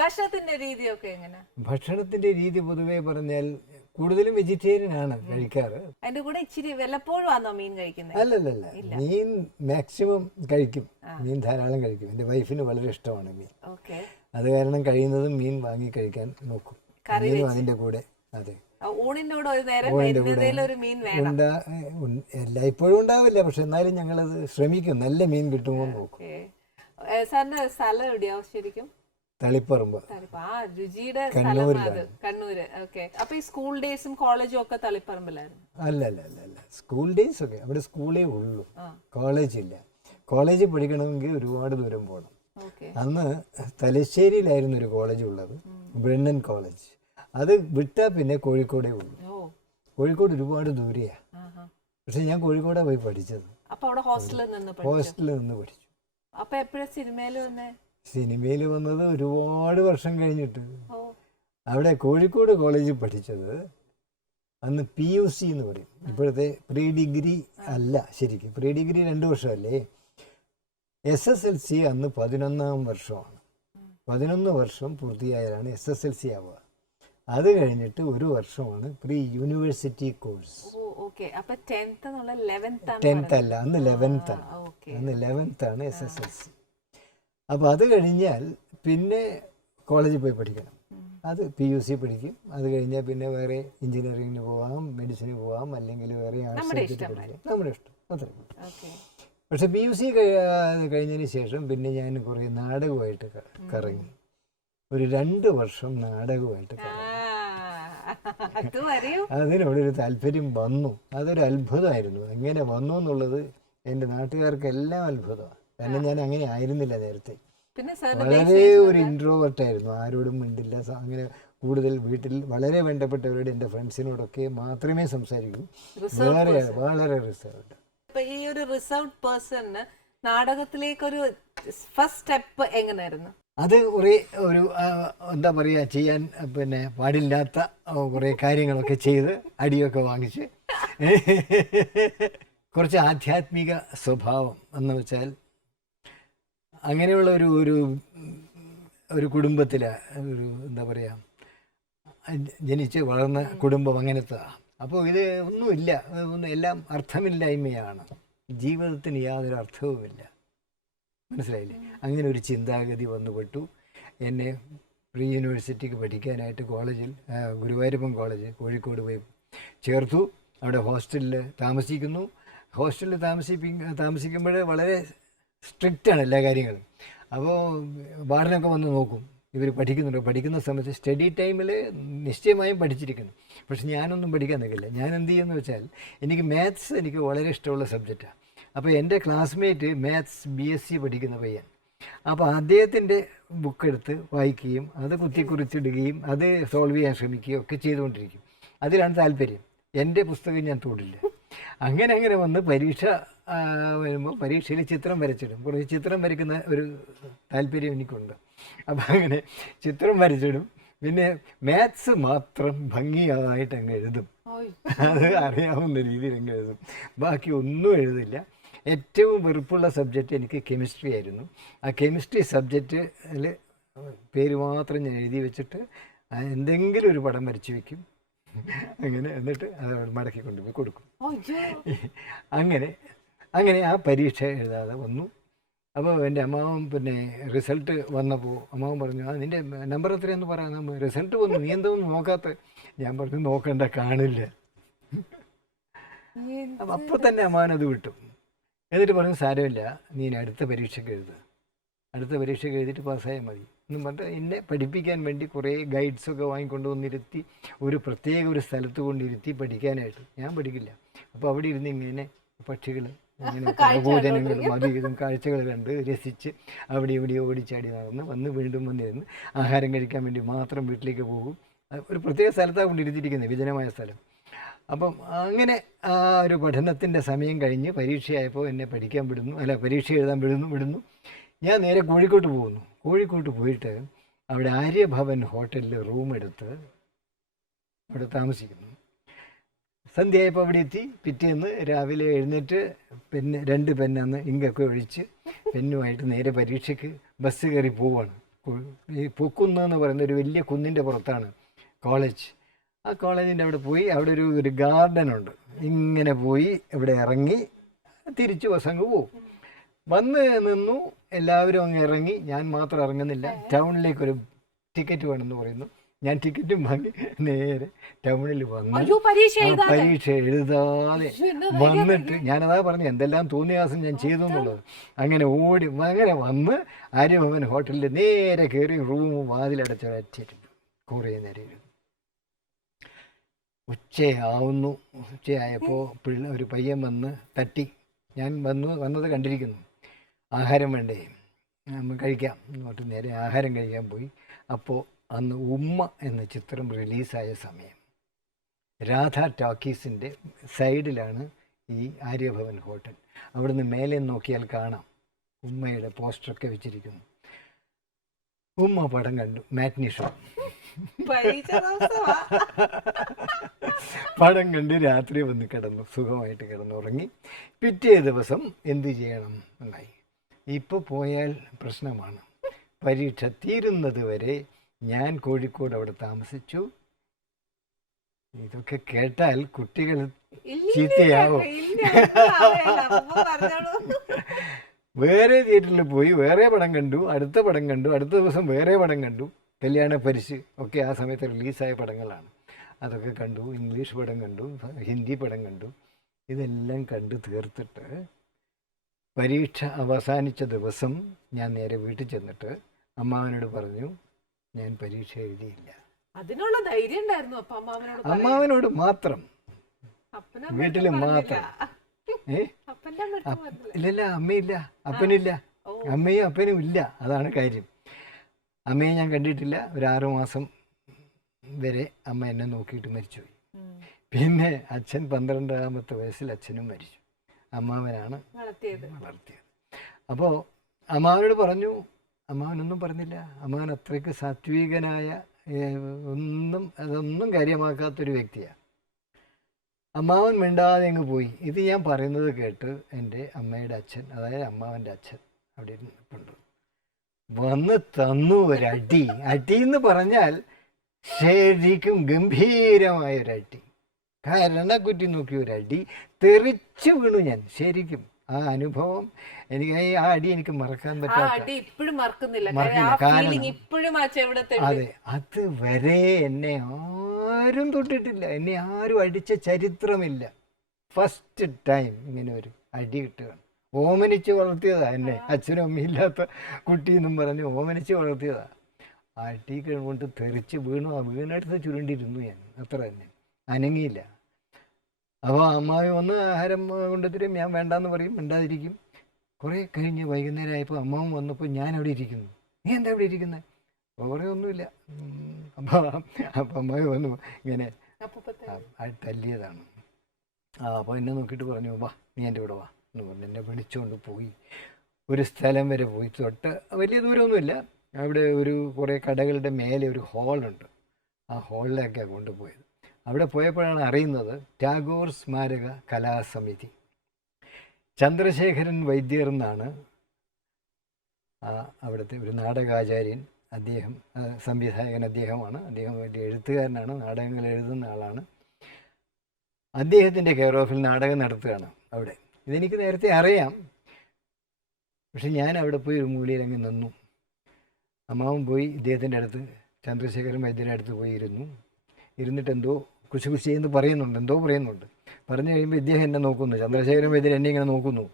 ഭക്ഷണത്തിന്റെ രീതിയൊക്കെ എങ്ങനെ? ഭക്ഷണത്തിന്റെ രീതി പൊതുവേ പറഞ്ഞാൽ കൂടുതലും വെജിറ്റേറിയൻ ആണ് കഴിക്കാറ്. അതിന്റെ കൂടെ ഇച്ചിരി വല്ലപ്പോഴും ആണോ മീൻ കഴിക്കുന്നത്? അല്ലല്ല, മീൻ മാക്സിമം കഴിക്കും. മീൻ ധാരാളം കഴിക്കും. എൻ്റെ വൈഫിന് വളരെ ഇഷ്ടമാണ് മീൻ. അത് കാരണം കഴിയുന്നതും മീൻ വാങ്ങി കഴിക്കാൻ നോക്കും. മീനും അതിന്റെ കൂടെ. അതെ, ഊണിന്റെ കൂടെ ഒരു നേരം ഒരു മീൻ വേണം. എല്ലായ്പ്പോഴും ഉണ്ടാവില്ല, പക്ഷെ എന്നാലും ഞങ്ങളത് ശ്രമിക്കും. നല്ല മീൻ കിട്ടുമോ നോക്കും. സാറിന്റെ സ്ഥലം എവിടെയാ ശരിക്കും? തളിപ്പറമ്പ്. രുചിയുടെ കണ്ണൂര്. അപ്പൊ ഈ സ്കൂൾ ഡേയ്സും കോളേജും ഒക്കെ തളിപ്പറമ്പിലായിരുന്നു? അല്ല, സ്കൂൾ ഡേയ്സ് ഒക്കെ അവിടെ സ്കൂളേ ഉള്ളൂ, കോളേജ് ഇല്ല. കോളേജിൽ പഠിക്കണമെങ്കിൽ ഒരുപാട് ദൂരം പോകണം. അന്ന് തലശ്ശേരിയിലായിരുന്നു ഒരു കോളേജ് ഉള്ളത്, ബ്രണ്ണൻ കോളേജ്. അത് വിട്ടാ പിന്നെ കോഴിക്കോടേ ഉള്ളൂ. കോഴിക്കോട് ഒരുപാട് ദൂരെയാ. പക്ഷെ ഞാൻ കോഴിക്കോടാ പോയി പഠിച്ചത്. ഹോസ്റ്റലിൽ നിന്ന് പഠിച്ചു. അപ്പൊ എപ്പോഴാ സിനിമയിൽ വന്നേ? സിനിമയിൽ വന്നത് ഒരുപാട് വർഷം കഴിഞ്ഞിട്ട്. അവിടെ കോഴിക്കോട് കോളേജിൽ പഠിച്ചത് അന്ന് PUC എന്ന് പറയും, ഇപ്പോഴത്തെ പ്രീ ഡിഗ്രി അല്ല. ശരിക്കും പ്രീ ഡിഗ്രി 2 വർഷമല്ലേ. SSLC അന്ന് 11ാം വർഷമാണ്. 11 വർഷം പൂർത്തിയായാലാണ് SSLC ആവുക. അത് കഴിഞ്ഞിട്ട് 1 വർഷമാണ് പ്രീ യൂണിവേഴ്സിറ്റി കോഴ്സ്. 10th അല്ല, അന്ന് 11th ആണ് SSLC. അപ്പോൾ അത് കഴിഞ്ഞാൽ പിന്നെ കോളേജിൽ പോയി പഠിക്കണം. അത് PUC പഠിക്കും. അത് കഴിഞ്ഞാൽ പിന്നെ വേറെ എഞ്ചിനീയറിങ്ങിന് പോവാം, മെഡിസിന് പോവാം, അല്ലെങ്കിൽ വേറെ ആർട്സ് സബ്ജക്റ്റ് പഠിക്കാം. നമ്മുടെ ഇഷ്ടം അത്രേ. പക്ഷെ PUC കഴിഞ്ഞതിന് ശേഷം പിന്നെ ഞാൻ കുറേ നാടകമായിട്ട് കറങ്ങി. ഒരു 2 വർഷം നാടകമായിട്ട് കറങ്ങി. അതിനോടൊരു താല്പര്യം വന്നു. അതൊരു അത്ഭുതമായിരുന്നു. എങ്ങനെ വന്നു എന്നുള്ളത് എൻ്റെ നാട്ടുകാർക്കെല്ലാം അത്ഭുതമാണ്. കാരണം ഞാൻ അങ്ങനെ ആയിരുന്നില്ല നേരത്തെ. വളരെ ഒരു ഇൻട്രോവേർട്ടായിരുന്നു, ആരോടും മിണ്ടില്ല. അങ്ങനെ കൂടുതൽ വീട്ടിൽ വളരെ വേണ്ടപ്പെട്ടവരോട്, എൻ്റെ ഫ്രണ്ട്സിനോടൊക്കെ മാത്രമേ സംസാരിക്കൂ. വളരെ റിസർവ്ഡ്. ഈ ഒരു റിസർവ്ഡ് പേഴ്സണ് നാടകത്തിലേക്കൊരു ഫസ്റ്റ് സ്റ്റെപ്പ് എങ്ങനെയായിരുന്നു? അത് കുറേ ഒരു എന്താ പറയുക, ചെയ്യാൻ പിന്നെ പാടില്ലാത്ത കുറേ കാര്യങ്ങളൊക്കെ ചെയ്ത് അടിയൊക്കെ വാങ്ങിച്ച് കുറച്ച് ആധ്യാത്മിക സ്വഭാവം എന്ന് വെച്ചാൽ അങ്ങനെയുള്ള ഒരു കുടുംബത്തിലെ ഒരു എന്താ പറയുക, ജനിച്ച് വളർന്ന കുടുംബം അങ്ങനത്തെ. അപ്പോൾ ഇത് ഒന്നുമില്ല, എല്ലാം അർത്ഥമില്ലായ്മയാണ്. ജീവിതത്തിന് യാതൊരു അർത്ഥവുമില്ല. മനസ്സിലായില്ലേ? അങ്ങനെ ഒരു ചിന്താഗതി വന്നുപെട്ടു. എന്നെ പ്രീ യൂണിവേഴ്സിറ്റിക്ക് പഠിക്കാനായിട്ട് കോളേജിൽ, ഗുരുവായൂരപ്പൻ കോളേജ് കോഴിക്കോട് പോയി ചേർത്തു. അവിടെ ഹോസ്റ്റലിൽ താമസിക്കുന്നു. ഹോസ്റ്റലിൽ താമസിക്കുമ്പോൾ വളരെ സ്ട്രിക്റ്റാണ് എല്ലാ കാര്യങ്ങളും. അപ്പോൾ വാർഡനൊക്കെ വന്ന് നോക്കും ഇവർ പഠിക്കുന്നുണ്ടോ. പഠിക്കുന്ന സമയത്ത് സ്റ്റഡി ടൈമിൽ നിശ്ചയമായും പഠിച്ചിരിക്കുന്നു. പക്ഷെ ഞാനൊന്നും പഠിക്കാൻ നിൽക്കില്ല. ഞാൻ എന്ത് ചെയ്യുമെന്ന് വെച്ചാൽ, എനിക്ക് മാത്സ് എനിക്ക് വളരെ ഇഷ്ടമുള്ള സബ്ജക്റ്റാണ്. അപ്പോൾ എൻ്റെ ക്ലാസ്മേറ്റ് മാത്സ് BSc പഠിക്കുന്ന പയ്യൻ. അപ്പോൾ അദ്ദേഹത്തിൻ്റെ ബുക്കെടുത്ത് വായിക്കുകയും അത് കുത്തിക്കുറിച്ചിടുകയും അത് സോൾവ് ചെയ്യാൻ ശ്രമിക്കുകയും ഒക്കെ ചെയ്തുകൊണ്ടിരിക്കും. അതിലാണ് താല്പര്യം. എൻ്റെ പുസ്തകം ഞാൻ തൊടില്ല. അങ്ങനെ വന്ന് പരീക്ഷ വരുമ്പോൾ പരീക്ഷയിൽ ചിത്രം വരച്ചിടും. കുറച്ച് ചിത്രം വരയ്ക്കുന്ന ഒരു താല്പര്യം എനിക്കുണ്ട്. അപ്പം അങ്ങനെ ചിത്രം വരച്ചിടും. പിന്നെ മാത്സ് മാത്രം ഭംഗിയായിട്ട് അങ്ങ് എഴുതും. അത് അറിയാവുന്ന രീതിയിൽ അങ്ങ് എഴുതും. ബാക്കി ഒന്നും എഴുതില്ല. ഏറ്റവും വെറുപ്പുള്ള സബ്ജക്റ്റ് എനിക്ക് കെമിസ്ട്രി ആയിരുന്നു. ആ കെമിസ്ട്രി സബ്ജക്റ്റിൽ പേര് മാത്രം ഞാൻ എഴുതി വെച്ചിട്ട് എന്തെങ്കിലും ഒരു പടം വരച്ച് വയ്ക്കും. അങ്ങനെ എന്നിട്ട് അത് മടക്കി കൊണ്ടുപോയി കൊടുക്കും. അങ്ങനെ ആ പരീക്ഷ എഴുതാതെ വന്നു. അപ്പോൾ എൻ്റെ അമ്മാവൻ പിന്നെ റിസൾട്ട് വന്നപ്പോൾ അമ്മാവൻ പറഞ്ഞു, നിൻ്റെ നമ്പർ എത്രയാണെന്ന് പറയാം, റിസൾട്ട് വന്നു, നീ എന്തൊന്നും നോക്കാത്ത. ഞാൻ പറഞ്ഞു, നോക്കണ്ട, കാണില്ല. അപ്പോൾ തന്നെ അമ്മാവൻ അത് വിട്ടു. എന്നിട്ട് പറഞ്ഞു, സാരമില്ല, നീ അടുത്ത പരീക്ഷയ്ക്ക് എഴുതുക, അടുത്ത പരീക്ഷയ്ക്ക് എഴുതിയിട്ട് പാസ്സായാൽ മതി എന്നും പറഞ്ഞിട്ട് എന്നെ പഠിപ്പിക്കാൻ വേണ്ടി കുറേ ഗൈഡ്സൊക്കെ വാങ്ങിക്കൊണ്ടുവന്നിരുത്തി ഒരു പ്രത്യേക ഒരു സ്ഥലത്ത് കൊണ്ടിരുത്തി പഠിക്കാനായിട്ട്. ഞാൻ പഠിക്കില്ല. അപ്പോൾ അവിടെ ഇരുന്ന് ഇങ്ങനെ പക്ഷികൾ, ഇങ്ങനെ പ്രബോധനങ്ങളും അതും കാഴ്ചകൾ കണ്ട് രസിച്ച് അവിടെ ഇവിടെ ഓടിച്ചാടി നടന്ന് വന്ന് വീണ്ടും വന്നിരുന്ന് ആഹാരം കഴിക്കാൻ വേണ്ടി മാത്രം വീട്ടിലേക്ക് പോകും. ഒരു പ്രത്യേക സ്ഥലത്താണ് കൊണ്ടിരുത്തിയിരിക്കുന്നത്, വിജനമായ സ്ഥലം. അപ്പം അങ്ങനെ ആ ഒരു പഠനത്തിൻ്റെ സമയം കഴിഞ്ഞ് പരീക്ഷയായപ്പോൾ എന്നെ പഠിക്കാൻ വിടുന്നു, പരീക്ഷ എഴുതാൻ വിടുന്നു. ഞാൻ നേരെ കോഴിക്കോട്ട് പോകുന്നു. കോഴിക്കോട്ട് പോയിട്ട് അവിടെ ആര്യഭവൻ ഹോട്ടലിൽ റൂം എടുത്ത് അവിടെ താമസിക്കുന്നു. സന്ധ്യയായപ്പോൾ അവിടെ എത്തി. പിറ്റേന്ന് രാവിലെ എഴുന്നേറ്റ് 2 പെന്നന്ന് ഇങ്കൊക്കെ ഒഴിച്ച് പെന്നുമായിട്ട് നേരെ പരീക്ഷയ്ക്ക് ബസ് കയറി പോവുകയാണ്. ഈ പൊക്കുന്ന് എന്ന് പറയുന്ന ഒരു വലിയ കുന്നിൻ്റെ പുറത്താണ് കോളേജ്. ആ കോളേജിൻ്റെ അവിടെ പോയി, അവിടെ ഒരു ഗാർഡനുണ്ട്. ഇങ്ങനെ പോയി ഇവിടെ ഇറങ്ങി തിരിച്ച് ബസ്സങ്ങ് പോവും. വന്ന് നിന്നു, എല്ലാവരും അങ്ങ് ഇറങ്ങി. ഞാൻ മാത്രം ഇറങ്ങുന്നില്ല. ടൗണിലേക്കൊരു ടിക്കറ്റ് വേണമെന്ന് പറയുന്നു. ഞാൻ ടിക്കറ്റും വാങ്ങി നേരെ ടൗണിൽ വന്ന് പരീക്ഷ എഴുതാതെ വന്നിട്ട്, ഞാനതാ പറഞ്ഞു എന്തെല്ലാം തോന്നിയാസം ഞാൻ ചെയ്തു എന്നുള്ളത്. അങ്ങനെ ഓടി അങ്ങനെ വന്ന് ആര്യഭവൻ ഹോട്ടലിൽ നേരെ കയറി റൂമും വാതിലടച്ചൊരറ്റിട്ട് കുറേ നേരം ഇരുന്നു. ഉച്ചയാവുന്നു. ഉച്ചയായപ്പോൾ ഒരു പയ്യൻ വന്ന് തട്ടി. ഞാൻ വന്നത് കണ്ടിരിക്കുന്നു. ആഹാരം വേണ്ടേ, നമ്മൾ കഴിക്കാം എന്നിട്ട് നേരെ ആഹാരം കഴിക്കാൻ പോയി. അപ്പോൾ അന്ന് ഉമ്മ എന്ന ചിത്രം റിലീസായ സമയം. രാധ ടോക്കീസിൻ്റെ സൈഡിലാണ് ഈ ആര്യഭവൻ ഹോട്ടൽ. അവിടുന്ന് മേലെ നോക്കിയാൽ കാണാം ഉമ്മയുടെ പോസ്റ്ററൊക്കെ വെച്ചിരിക്കുന്നു. ഉമ്മ പടം കണ്ടു, മാറ്റ്നി ഷോ. പടം കണ്ട് രാത്രി വന്ന് കിടന്നു, സുഖമായിട്ട് കിടന്നുറങ്ങി. പിറ്റേ ദിവസം എന്ത് ചെയ്യണം എന്നായി. ഇപ്പോൾ പോയാൽ പ്രശ്നമാണ്. പരീക്ഷ തീരുന്നത് വരെ ഞാൻ കോഴിക്കോട് അവിടെ താമസിച്ചു. ഇതൊക്കെ കേട്ടാൽ കുട്ടികൾ ചീത്തയാവും. വേറെ തിയേറ്ററിൽ പോയി വേറെ പടം കണ്ടു, അടുത്ത പടം കണ്ടു, അടുത്ത ദിവസം വേറെ പടം കണ്ടു. കല്യാണ പരിശ് ഒക്കെ ആ സമയത്ത് റിലീസായ പടങ്ങളാണ്. അതൊക്കെ കണ്ടു. ഇംഗ്ലീഷ് പടം കണ്ടു, ഹിന്ദി പടം കണ്ടു. ഇതെല്ലാം കണ്ടു തീർത്തിട്ട് പരീക്ഷ അവസാനിച്ച ദിവസം ഞാൻ നേരെ വീട്ടിൽ ചെന്നിട്ട് അമ്മാവനോട് പറഞ്ഞു, ഞാൻ പരീക്ഷ എഴുതിയില്ല. അതിനുള്ള ധൈര്യം ഉണ്ടായിരുന്നു അമ്മാവനോട് മാത്രം, വീട്ടിൽ മാത്രം. ഇല്ലല്ല, അമ്മയില്ല, അപ്പനില്ല. അമ്മയും അപ്പനും ഇല്ല. അതാണ് കാര്യം. അമ്മയെ ഞാൻ കണ്ടിട്ടില്ല. ഒരു 6 മാസം വരെ അമ്മ എന്നെ നോക്കിയിട്ട് മരിച്ചുപോയി. പിന്നെ അച്ഛൻ 12ാമത്തെ വയസ്സിൽ അച്ഛനും മരിച്ചു. അമ്മാവനാണ് വളർത്തിയത്. അപ്പോൾ അമ്മാവനോട് പറഞ്ഞു. അമ്മാവനൊന്നും പറഞ്ഞില്ല. അമ്മാവൻ അത്രയ്ക്ക് സാത്വികനായ, അതൊന്നും കാര്യമാക്കാത്തൊരു വ്യക്തിയാണ്. അമ്മാവൻ മിണ്ടാതെ അങ്ങ് പോയി. ഇത് ഞാൻ പറയുന്നത് കേട്ട് എൻ്റെ അമ്മയുടെ അച്ഛൻ, അതായത് അമ്മാവൻ്റെ അച്ഛൻ അവിടെ ഇരിപ്പുണ്ട്. വന്ന് തന്നു ഒരടി. അടി എന്ന് പറഞ്ഞാൽ ശരിക്കും ഗംഭീരമായൊരടി. കരണക്കുറ്റി നോക്കി ഒരടി. തെറിച്ചു വീണു ഞാൻ. ശരിക്കും ആ അനുഭവം എനിക്ക്, ആ അടി എനിക്ക് മറക്കാൻ പറ്റില്ല. അതെ, അതുവരെ എന്നെ ആരും തൊട്ടിട്ടില്ല. എന്നെ ആരും അടിച്ച ചരിത്രമില്ല. ഫസ്റ്റ് ടൈം ഇങ്ങനെ ഒരു അടി കിട്ടുകയാണ്. ഓമനിച്ച് വളർത്തിയതാ എന്നെ. അച്ഛനും അമ്മയില്ലാത്ത കുട്ടിയെന്നും പറഞ്ഞ് ഓമനിച്ച് വളർത്തിയതാ. അടി കൊണ്ട് തെറിച്ച് വീണു. ആ വീണെടുത്ത് ചുരുണ്ടിരുന്നു ഞാൻ. അത്ര തന്നെ, അനങ്ങിയില്ല. അപ്പോൾ അമ്മാവി വന്ന് ആഹാരം കൊണ്ടുതരും. ഞാൻ വേണ്ടാന്ന് പറയും, മിണ്ടാതിരിക്കും. കുറേ കഴിഞ്ഞ് വൈകുന്നേരം ആയപ്പോൾ അമ്മാവൻ വന്നപ്പോൾ ഞാൻ അവിടെ ഇരിക്കുന്നു. നീ എന്താ അവിടെ ഇരിക്കുന്നത്? കുറേ ഒന്നുമില്ല. അപ്പം അമ്മാവി വന്നു ഇങ്ങനെ തല്ലിയതാണ്. അപ്പോൾ എന്നെ നോക്കിയിട്ട് പറഞ്ഞു, വാ നീ എൻ്റെ കൂടെ വാ എന്ന് പറഞ്ഞു. എന്നെ വിളിച്ചുകൊണ്ട് പോയി. ഒരു സ്ഥലം വരെ പോയി. തൊട്ട് വലിയ ദൂരമൊന്നുമില്ല. അവിടെ കുറേ കടകളുടെ മേലെ ഒരു ഹാളുണ്ട്. ആ ഹാളിലേക്കാണ് കൊണ്ടുപോയത്. അവിടെ പോയപ്പോഴാണ് അറിയുന്നത് ടാഗോർ സ്മാരക കലാസമിതി. ചന്ദ്രശേഖരൻ വൈദ്യർ എന്നാണ് അവിടുത്തെ ഒരു നാടകാചാര്യൻ. അദ്ദേഹം സംവിധായകൻ അദ്ദേഹമാണ്. അദ്ദേഹം വലിയ എഴുത്തുകാരനാണ്, നാടകങ്ങൾ എഴുതുന്ന ആളാണ്. അദ്ദേഹത്തിൻ്റെ കെയർ ഓഫിൽ നാടകം നടത്തുകയാണ് അവിടെ. ഇതെനിക്ക് നേരത്തെ അറിയാം. പക്ഷെ ഞാൻ അവിടെ പോയി ഒരു മൂലയിൽ അങ്ങ് നിന്നു. അമ്മാവൻ പോയി ഇദ്ദേഹത്തിൻ്റെ അടുത്ത്, ചന്ദ്രശേഖരൻ വൈദ്യരുടെ അടുത്ത് പോയി ഇരുന്നിട്ട് എന്തോ കുശി എന്ന് പറയുന്നുണ്ട്. പറഞ്ഞു കഴിയുമ്പോൾ ഇദ്ദേഹം എന്നെ നോക്കുന്നു. ചന്ദ്രശേഖരൻ വൈദ്യർ എന്നെ ഇങ്ങനെ നോക്കുന്നു.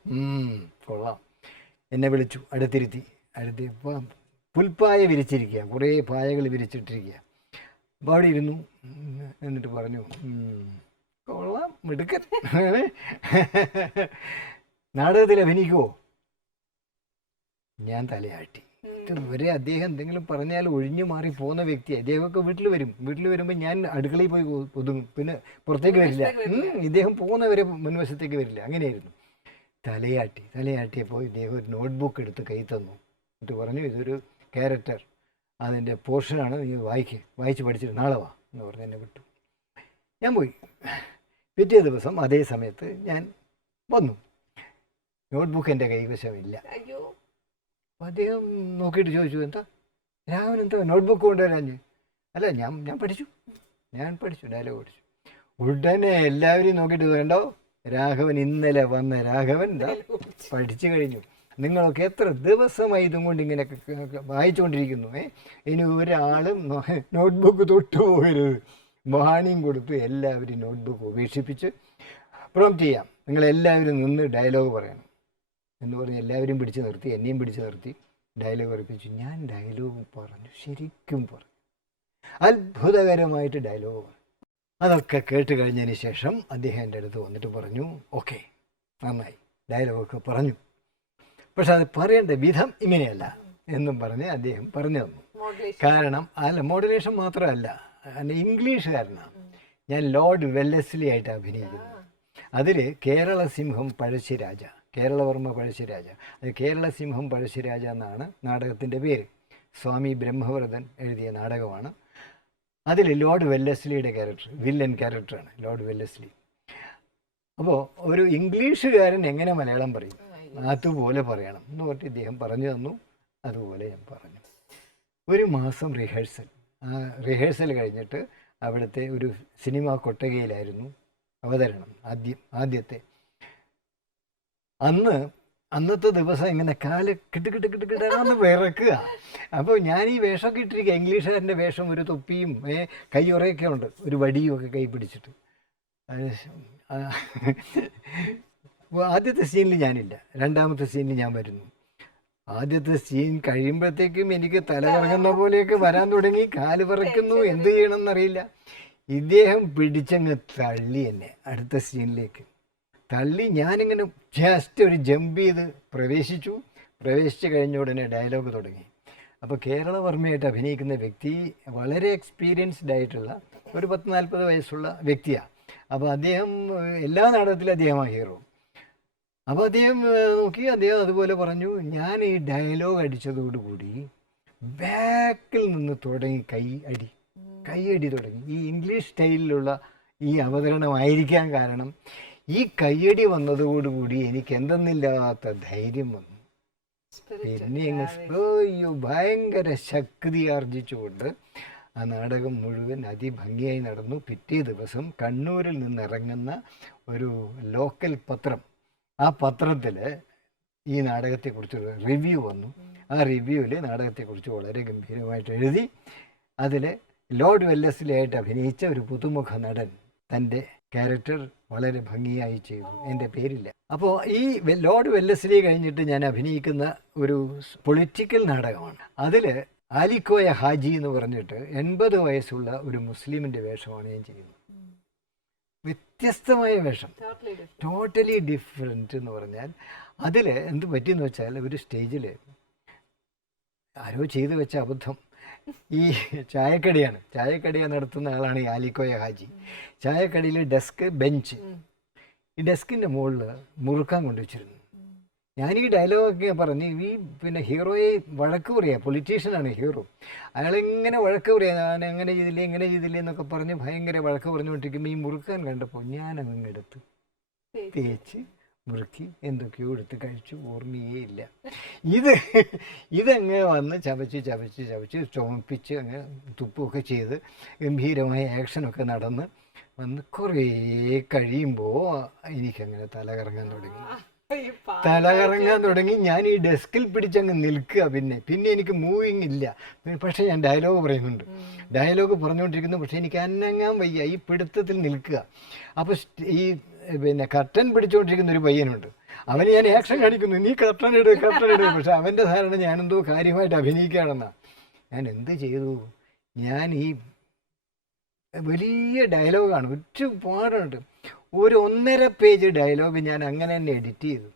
കൊള്ളാം. എന്നെ വിളിച്ചു, അടുത്തിപ്പോൾ പുൽപ്പായ വിരിച്ചിരിക്കുക, കുറേ പായകൾ വിരിച്ചിട്ടിരിക്കുക. അപ്പോൾ അവിടെ ഇരുന്നു. എന്നിട്ട് പറഞ്ഞു, കൊള്ളാം, മിടുക്കൻ, നാടകത്തിൽ അഭിനയിക്കുമോ? ഞാൻ തലയാട്ടി. ഇതുവരെ അദ്ദേഹം എന്തെങ്കിലും പറഞ്ഞാൽ ഒഴിഞ്ഞു മാറി പോകുന്ന വ്യക്തിയാണ്. അദ്ദേഹമൊക്കെ വീട്ടിൽ വരുമ്പോൾ ഞാൻ അടുക്കളയിൽ പോയി ഒതുങ്ങും, പിന്നെ പുറത്തേക്ക് വരില്ല. ഇദ്ദേഹം പോകുന്നവരെ മുൻവശത്തേക്ക് വരില്ല. അങ്ങനെയായിരുന്നു. തലയാട്ടിയപ്പോൾ ഇദ്ദേഹം ഒരു നോട്ട്ബുക്ക് എടുത്ത് കൈ തന്നു. എന്നിട്ട് പറഞ്ഞു, ഇതൊരു ക്യാരക്ടർ, അതിൻ്റെ പോർഷനാണ്, നീ വായിച്ച് പഠിച്ചിട്ട് നാളെ വാ എന്ന് പറഞ്ഞ് എന്നെ വിട്ടു. ഞാൻ പോയി. പിറ്റേ ദിവസം അതേ സമയത്ത് ഞാൻ വന്നു. നോട്ട്ബുക്ക് എൻ്റെ കൈവശമില്ല. അദ്ദേഹം നോക്കിയിട്ട് ചോദിച്ചു, രാഘവൻ എന്താ നോട്ട്ബുക്ക് കൊണ്ടുവരാഞ്ഞ്? അല്ല ഞാൻ പഠിച്ചു ഡയലോഗ് പഠിച്ചു. ഉടനെ എല്ലാവരും നോക്കിയിട്ട് വേണ്ടോ, രാഘവൻ ഇന്നലെ വന്ന രാഘവൻ പഠിച്ചു കഴിഞ്ഞു. നിങ്ങളൊക്കെ എത്ര ദിവസമായി ഇതും കൊണ്ട് ഇങ്ങനെ വായിച്ചുകൊണ്ടിരിക്കുന്നു. ഇനി ഒരാളും നോട്ട്ബുക്ക് തൊട്ടുപോകരുത്. വാണിയും കൊടുത്ത് എല്ലാവരും നോട്ട്ബുക്ക് ഉപേക്ഷിപ്പിച്ച് പ്രോംപ്റ്റ് ചെയ്യാം, നിങ്ങളെല്ലാവരും നിന്ന് ഡയലോഗ് പറയണം എന്ന് പറഞ്ഞ് എല്ലാവരും പിടിച്ച് നിർത്തി, എന്നെയും പിടിച്ച് നിർത്തി ഡയലോഗ് ഉറപ്പിച്ചു. ഞാൻ ഡയലോഗ് പറഞ്ഞു, ശരിക്കും പറഞ്ഞു, അത്ഭുതകരമായിട്ട് ഡയലോഗ് പറഞ്ഞു. അതൊക്കെ കേട്ട് കഴിഞ്ഞതിന് ശേഷം അദ്ദേഹം എൻ്റെ അടുത്ത് വന്നിട്ട് പറഞ്ഞു, ഓക്കെ നന്നായി, ഡയലോഗൊക്കെ പറഞ്ഞു, പക്ഷെ അത് പറയേണ്ട വിധം ഇങ്ങനെയല്ല എന്നും പറഞ്ഞ് അദ്ദേഹം പറഞ്ഞു തന്നു. കാരണം മോഡുലേഷൻ മാത്രമല്ല, ഇംഗ്ലീഷുകാരനാണ് ഞാൻ. ലോർഡ് വെല്ലസ്ലി ആയിട്ട് അഭിനയിക്കുന്നത്. അതിൽ കേരള സിംഹം പഴശ്ശിരാജ, കേരളവർമ്മ പഴശ്ശിരാജ, അത് കേരള സിംഹം പഴശ്ശിരാജ എന്നാണ് നാടകത്തിൻ്റെ പേര്. സ്വാമി ബ്രഹ്മവ്രതൻ എഴുതിയ നാടകമാണ്. അതിൽ ലോർഡ് വെല്ലസ്ലിയുടെ ക്യാരക്ടർ, വില്ലൻ ക്യാരക്ടറാണ് ലോർഡ് വെല്ലസ്ലി. അപ്പോൾ ഒരു ഇംഗ്ലീഷുകാരൻ എങ്ങനെ മലയാളം പറയും, അതുപോലെ പറയണം എന്ന് പറഞ്ഞിട്ട് ഇദ്ദേഹം പറഞ്ഞു തന്നു. അതുപോലെ ഞാൻ പറഞ്ഞു. ഒരു മാസം റിഹേഴ്സൽ. ആ റിഹേഴ്സൽ കഴിഞ്ഞിട്ട് അവിടുത്തെ ഒരു സിനിമാ കൊട്ടകയിലായിരുന്നു അവതരണം ആദ്യത്തെ. അന്നത്തെ ദിവസം ഇങ്ങനെ കാല് കിട്ടുകിട്ടാന്ന് വിറക്കുക. അപ്പോൾ ഞാൻ ഈ വേഷമൊക്കെ ഇട്ടിരിക്കുക, ഇംഗ്ലീഷുകാരൻ്റെ വേഷം, ഒരു തൊപ്പിയും കൈയുറയൊക്കെ ഉണ്ട്, ഒരു വടിയും ഒക്കെ കൈ പിടിച്ചിട്ട്. ആദ്യത്തെ സീനിൽ ഞാനില്ല, രണ്ടാമത്തെ സീനിൽ ഞാൻ വരുന്നു. ആദ്യത്തെ സീൻ കഴിയുമ്പോഴത്തേക്കും എനിക്ക് തല കറങ്ങുന്ന പോലെയൊക്കെ വരാൻ തുടങ്ങി, കാല് പറയ്ക്കുന്നു, എന്ത് ചെയ്യണമെന്നറിയില്ല. ഇദ്ദേഹം പിടിച്ചങ്ങ് തള്ളി എന്നെ അടുത്ത സീനിലേക്ക് തള്ളി. ഞാനിങ്ങനെ ജസ്റ്റ് ഒരു ജമ്പ് ചെയ്ത് പ്രവേശിച്ച് കഴിഞ്ഞ ഉടനെ ഡയലോഗ് തുടങ്ങി. അപ്പോൾ കേരളവർമ്മയായിട്ട് അഭിനയിക്കുന്ന വ്യക്തി വളരെ എക്സ്പീരിയൻസ്ഡ് ആയിട്ടുള്ള ഒരു 40-40 വയസ്സുള്ള വ്യക്തിയാണ്. അപ്പോൾ അദ്ദേഹം എല്ലാ നാടകത്തിലും അദ്ദേഹമാണ് ഹീറോ. അപ്പോൾ അദ്ദേഹം നോക്കി, അദ്ദേഹം അതുപോലെ പറഞ്ഞു. ഞാൻ ഈ ഡയലോഗ് അടിച്ചതോടുകൂടി ബാക്കിൽ നിന്ന് തുടങ്ങി കൈയടി തുടങ്ങി. ഈ ഇംഗ്ലീഷ് സ്റ്റൈലിലുള്ള ഈ അവതരണമായിരിക്കാൻ കാരണം ഈ കയ്യടി വന്നതോടുകൂടി എനിക്ക് എന്തെന്നില്ലാത്ത ധൈര്യം വന്നു. പിന്നെ ഭയങ്കര ശക്തി ആർജിച്ചുകൊണ്ട് ആ നാടകം മുഴുവൻ അതിഭംഗിയായി നടന്നു. പിറ്റേ ദിവസം കണ്ണൂരിൽ നിന്നിറങ്ങുന്ന ഒരു ലോക്കൽ പത്രം, ആ പത്രത്തിൽ ഈ നാടകത്തെക്കുറിച്ചൊരു റിവ്യൂ വന്നു. ആ റിവ്യൂവിൽ നാടകത്തെക്കുറിച്ച് വളരെ ഗംഭീരമായിട്ട് എഴുതി. അതിൽ ലോർഡ് വെല്ലസ്ലി ആയിട്ട് അഭിനയിച്ച ഒരു പുതുമുഖ നടൻ തൻ്റെ ക്യാരക്ടർ വളരെ ഭംഗിയായി ചെയ്തു, എൻ്റെ പേരില്ല. അപ്പോൾ ഈ ലോർഡ് വെല്ലസ്ലി കഴിഞ്ഞിട്ട് ഞാൻ അഭിനയിക്കുന്ന ഒരു പൊളിറ്റിക്കൽ നാടകമാണ്. അതിൽ ആലിക്കോയ ഹാജി എന്ന് പറഞ്ഞിട്ട് 80 വയസ്സുള്ള ഒരു മുസ്ലിമിൻ്റെ വേഷമാണ് ഞാൻ ചെയ്യുന്നത്. വ്യത്യസ്തമായ വേഷം, ടോട്ടലി ഡിഫറെൻറ്റ് എന്ന് പറഞ്ഞാൽ. അതിൽ എന്ത് പറ്റിയെന്ന് വെച്ചാൽ, ഒരു സ്റ്റേജിൽ ആരോ ചെയ്തു വെച്ച അബദ്ധം. ഈ ചായക്കട നടത്തുന്ന ആളാണ് ഈ ആലിക്കോയ ഹാജി. ചായക്കടയിൽ ഡെസ്ക്, ബെഞ്ച്, ഈ ഡെസ്കിൻ്റെ മുകളിൽ മുറുക്കാൻ കൊണ്ടുവച്ചിരുന്നു. ഞാൻ ഈ ഡയലോഗൊക്കെ പറഞ്ഞ് പിന്നെ ഹീറോയെ വഴക്ക് പറയുക, പൊളിറ്റീഷ്യനാണ് ഹീറോ, അയാളിങ്ങനെ വഴക്ക് പറയുക, ഞാൻ എങ്ങനെ ചെയ്തില്ലേ എന്നൊക്കെ പറഞ്ഞ് ഭയങ്കര വഴക്ക് പറഞ്ഞുകൊണ്ടിരിക്കുമ്പോൾ ഈ മുറുക്കാൻ കണ്ടപ്പോൾ ഞാനങ്ങെടുത്ത് തേച്ച് മുറുക്കി എന്തൊക്കെയോ എടുത്ത് കഴിച്ചു, ഓർമ്മയേ ഇല്ല. ഇതങ്ങ് വന്ന് ചവച്ച് ചുമപ്പിച്ച് അങ്ങ് തുപ്പുമൊക്കെ ചെയ്ത് ഗംഭീരമായ ആക്ഷനൊക്കെ നടന്ന് വന്ന് കുറേ കഴിയുമ്പോൾ എനിക്കങ്ങനെ തലകറങ്ങാൻ തുടങ്ങി. ഞാൻ ഈ ഡെസ്കിൽ പിടിച്ചങ്ങ് നിൽക്കുക. പിന്നെ എനിക്ക് മൂവിങ് ഇല്ല. പക്ഷേ ഞാൻ ഡയലോഗ് പറയുന്നുണ്ട്, ഡയലോഗ് പറഞ്ഞുകൊണ്ടിരിക്കുന്നു, പക്ഷേ എനിക്ക് അനങ്ങാൻ വയ്യ, ഈ പിടുത്തത്തിൽ നിൽക്കുക. അപ്പോൾ ഈ പിന്നെ കർട്ടൻ പിടിച്ചുകൊണ്ടിരിക്കുന്ന ഒരു പയ്യനുണ്ട്, അവന് ഞാൻ ആക്ഷൻ കാണിക്കുന്നു, നീ കർട്ടൻ ഇട്. പക്ഷെ അവൻ്റെ ധാരണ ഞാനെന്തോ കാര്യമായിട്ട് അഭിനയിക്കുകയാണെന്നാണ്. ഞാൻ എന്ത് ചെയ്തു, ഞാൻ ഈ വലിയ ഡയലോഗാണ്, ഒരുപാടുണ്ട്, ഒരു 1.5 പേജ് ഡയലോഗ് ഞാൻ അങ്ങനെ തന്നെ എഡിറ്റ് ചെയ്തു,